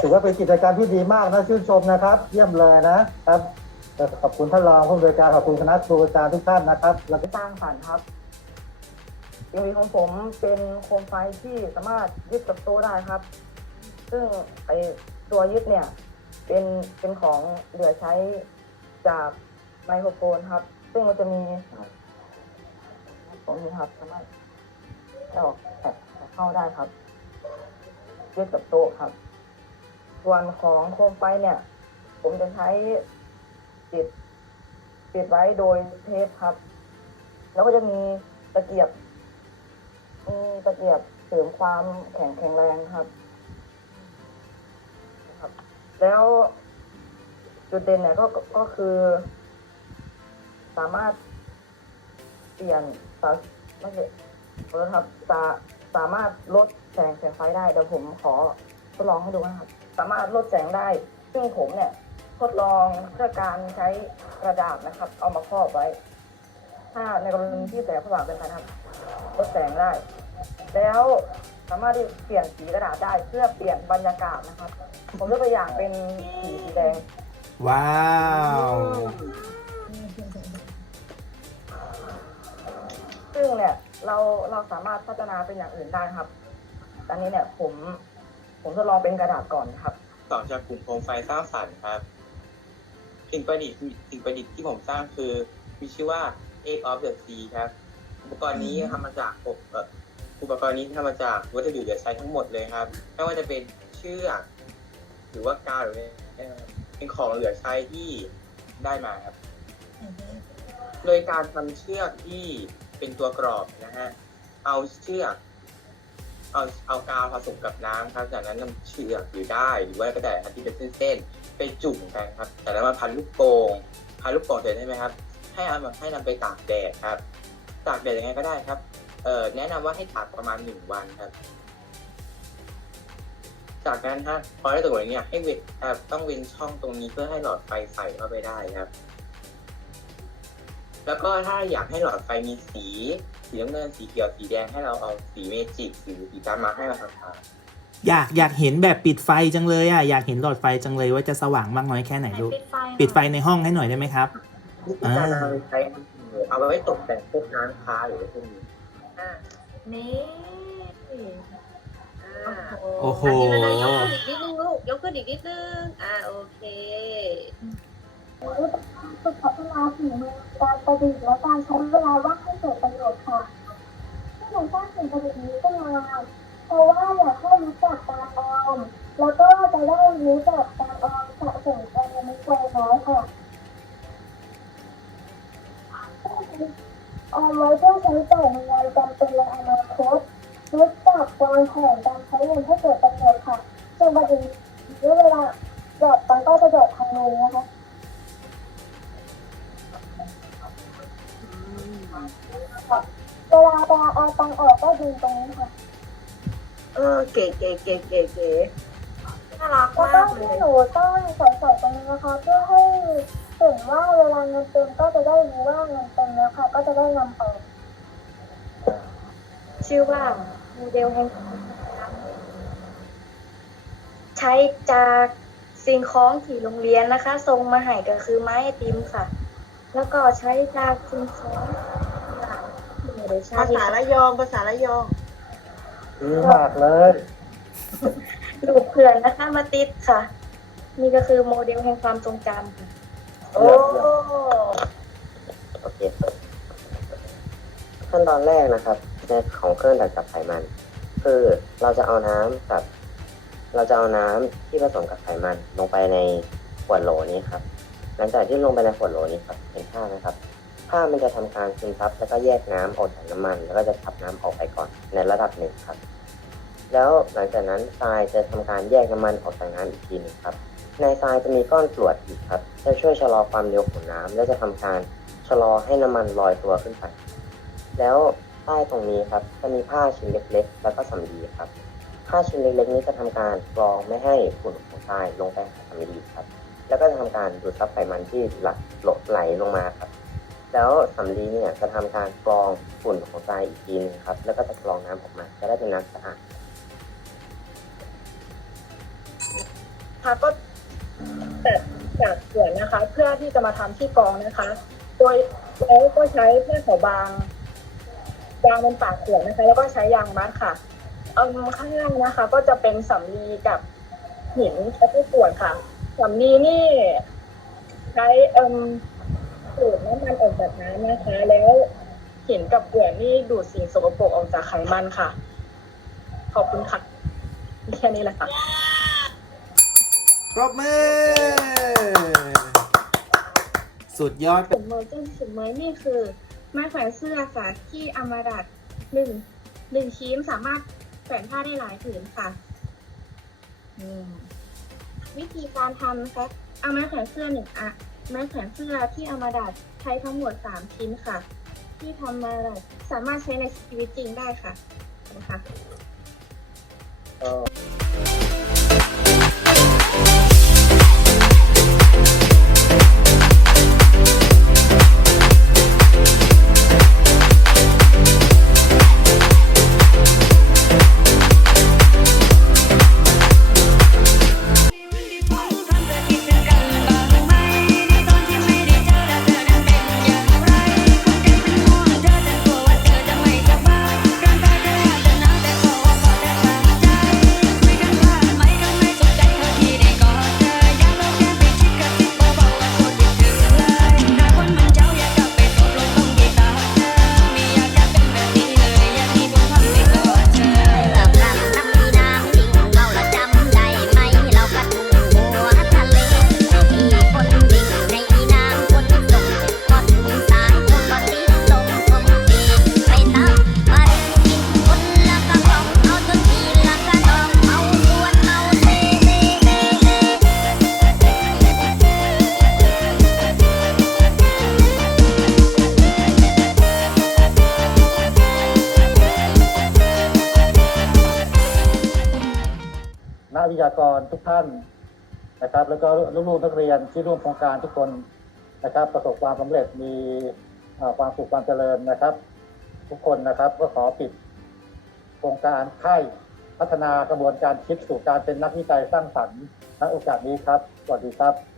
ถือว่าเป็นกิจกรรมที่ดีมากนะชื่นชมนะครับ เยี่ยมเลยนะครับขอบคุณท่านรองผู้อำนวยการขอบคุณคณะครูอาจารย์ทุกท่านนะครับแล้วก็สร้างสรรค์ครับทีวีของผมเป็นโคมไฟที่สามารถยึดกับโต๊ะได้ครับ ซึ่งไอตัวยึดเนี่ยเป็นเป็นของเหลือใช้จากไมโครโฟนครับ ซึ่งมันจะมีตรงนี้ครับสามารถเอาออกแตะเข้าได้ครับ ยึดกับโต๊ะครับ ส่วนของโคมไฟเนี่ย ผมจะใช้ติดติดไว้โดยเทปครับ แล้วก็จะมีตะเกียบมีตะเกียบเสริมความแข็งแข็งแรงครับครับ แล้วจุดเด่นเนี่ยก็ก็ก็คือ สามารถเปลี่ยนสาไม่ใช่อครับสา สามารถลดแสงแสงไฟได้เดี๋ยวผมขอทดลองให้ดูนะครับ สามารถลดแสงได้ ซึ่งผมเนี่ยทดลองเพื่อการใช้กระดาษนะครับ เอามาครอบไว้ ถ้าในกรณีที่แสงสว่างเป็นไงครับลดแสงได้ แล้วสามารถที่เปลี่ยนสีกระดาษได้เพื่อเปลี่ยนบรรยากาศนะครับ ผมยกตัวอย่างเป็นสีสีแดง ว้าว ซึ่งเนี่ย เราเราสามารถพัฒนาเป็นอย่างอื่นได้ครับ ตอนนี้เนี่ยผมผมทดลองเป็นกระดาษก่อนครับ ต่อจากกลุ่มโคมไฟสร้างสรรค์ครับสิ่งประดิษฐ์สิ่งประดิษฐ์ที่ผมสร้างคือมีชื่อว่า Egg of the Sea ครับ อุปกรณ์นี้ทำมาจากอบเอ่ออุปกรณ์นี้ทำมาจากวัสดุเหลือใช้ทั้งหมดเลยครับ ไม่ว่าจะเป็นเชือกหรือว่ากาวหรืออะไรนะครับเป็นของเหลือใช้ที่ได้มาครับ โดยการทำเชือกที่ เป็นตัวกรอบนะฮะ เอาเชือก เอาเอากาวผสมกับน้ำครับ จากนั้นนำเชือกหรือได้หรือว่าก็ได้ครับที่เป็นเส้นๆไปจุ่มกันครับจากนั้นมาพันลูกโป่งพันลูกโป่งเสร็จใช่ไหมครับ ให้เอามาให้นำไปตากแดดครับ ตากแดดยังไงก็ได้ครับ เอ่อแนะนำว่าให้ตากประมาณหนึ่งวันครับ จากนั้นฮะพอได้ตัวอย่างเนี้ยให้เว้นครับต้องเว้นช่องตรงนี้เพื่อให้หลอดไฟใส่เข้าไปได้ครับ แล้วก็ถ้าอยากให้หลอดไฟมีสี สีน้ำเงินสีเขียวสีแดงให้เราเอาสีเมจิกสีสีจามาให้เราทำทาอยากอยากเห็นแบบปิดไฟจังเลยอะอยากเห็นหลอดไฟจังเลยว่าจะสว่างมากน้อยแค่ไหนลูกปิดไฟปิดไฟในห้องให้หน่อยได้ไหมครับวิธีการเอาไปใช้เอาไว้ตกแต่งพวกร้านค้าหรืออะไรพวกนี้อะนี่อ่าโอ้โหอันนี้มันยกขึ้นอีกนิดนึงลูกยกขึ้นอีกนิดนึงอ่าโอเค ฝึกพัฒนาฝีมือการประดิษฐ์และการใช้เวลาว่างให้เกิดประโยชน์ค่ะที่หนูสร้างสิ่งประดิษฐ์นี้ขึ้นมาเพราะว่าอยากให้รู้จักการออมแล้วก็จะได้รู้จักการออมสะสมเงินในวัยน้อยค่ะออมไว้เพื่อใช้จ่ายในวัยจำเป็นในอนาคตรู้จักวางแผนการใช้เงินให้เกิดประโยชน์ค่ะซึ่งประเด็นนี้เวลาหยอดตังก็จะหยอดทางนู้นนะคะ เวลาจะเอาตังค์ออกก็ดึงตรงนี้ค่ะ เออเก๋เก๋เก๋เก๋เก๋น่ารักแล้วก็มากเลที่ยหนูต้องใส่ใส่ตรงนี้นะคะเพื่อให้เห็นว่าเวลาเงินเต็มก็จะได้รู้ว่าเงินเต็มแล้วค่ะ ก็จะได้นำออกชื่อว่าโมเดลแห่งใช้จากสิ่งของที่โรงเรียนนะคะส่งมาให้ก็คือไม้ไอติมค่ะ แล้วก็ใช้จากสิ่งของ ที่ไม่ได้ใช้ภาษาละยอง ภาษาละยอง ดีมากเลยรูปเพื่อนนะคะมาติดค่ะ นี่ก็คือโมเดลแห่งความทรงจำค่ะโอ้ โอเคขั้นตอนแรกนะครับ ในของเครื่องดักจับไขมัน คือเราจะเอาน้ำกับ เราจะเอาน้ำที่ผสมกับไขมัน ลงไปในขวดโหลนี้ครับ หลังจากที่ลงไปในขวดโหลนี้ครับ เห็นผ้าไหมครับ ผ้ามันจะทำการซึมซับแล้วก็แยกน้ำออกจากน้ำมัน แล้วก็จะทับน้ำออกไปก่อนในระดับหนึ่งครับ แล้วหลังจากนั้นทรายจะทำการแยกน้ำมันออกจากน้ำอีกทีหนึงครับ ในทรายจะมีก้อนกรวดอีกครับจะช่วยชะลอความเร็วของน้ำและจะทำการชะลอให้น้ำมันลอยตัวขึ้นไป แล้วใต้ตรงนี้ครับจะมีผ้าชิ้นเล็กๆ แล้วก็สำลีครับ ผ้าชิ้นเล็กๆ นี้จะทำการกรองไม่ให้ฝุ่นของทรายลงไปหาสำลีครับ แล้วก็จะทำการดูดซับไขมันที่หลหลบไหลลงมาครับ แล้วสำลีเนี่ยจะทำการกรองฝุ่นของทรายอีกทีนึงครับ แล้วก็จะกรองน้ำออกมา จะได้เป็นน้ำสะอาดนะคะก็ตัดจากเกลือนนะคะ เพื่อที่จะมาทำที่กรองนะคะ โดยแล้วก็ใช้ผ้าขาวบางวางบนปากเกลือนนะคะ แล้วก็ใช้ยางมัดค่ะเอ่มข้างล่างนะคะ ก็จะเป็นสำลีกับหินและก็กรวดค่ะสำลีนี่ ใช้เอ่ม ดูดน้ำมันออกจากน้ำนะคะ แล้วหินกับเกลือนนี่ดูดสิ่งสกปรกออกจากไขมันค่ะ ขอบคุณค่ะแค่นี้แหละค่ะปรบมือ สุดยอด ถุงมือซึ่งถุงมือนี่คือไม้แขวนเสื้อค่ะที่เอามาดัดหนึ่งหนึ่งชิ้นสามารถแขวนผ้าได้หลายผืนค่ะวิธีการทำนะคะเอาไม้แขวนเสื้อหนึ่งอะ ไม้แขวนเสื้อที่เอามาดัดใช้ทั้งหมดสามชิ้นค่ะ ที่ทำมาดัดสามารถใช้ในชีวิตจริงได้ค่ะนะคะากรทุกท่านนะครับ แล้วก็ลูกๆนักเรียนที่ร่วมโครงการทุกคนนะครับ ประสบความสำเร็จมีความสุขความเจริญนะครับ ทุกคนนะครับก็ขอปิดโครงการค่ายพัฒนากระบวนการคิดสู่การเป็นนักวิจัยสร้างสรรค์ณโอกาสนี้ครับสวัสดีครับ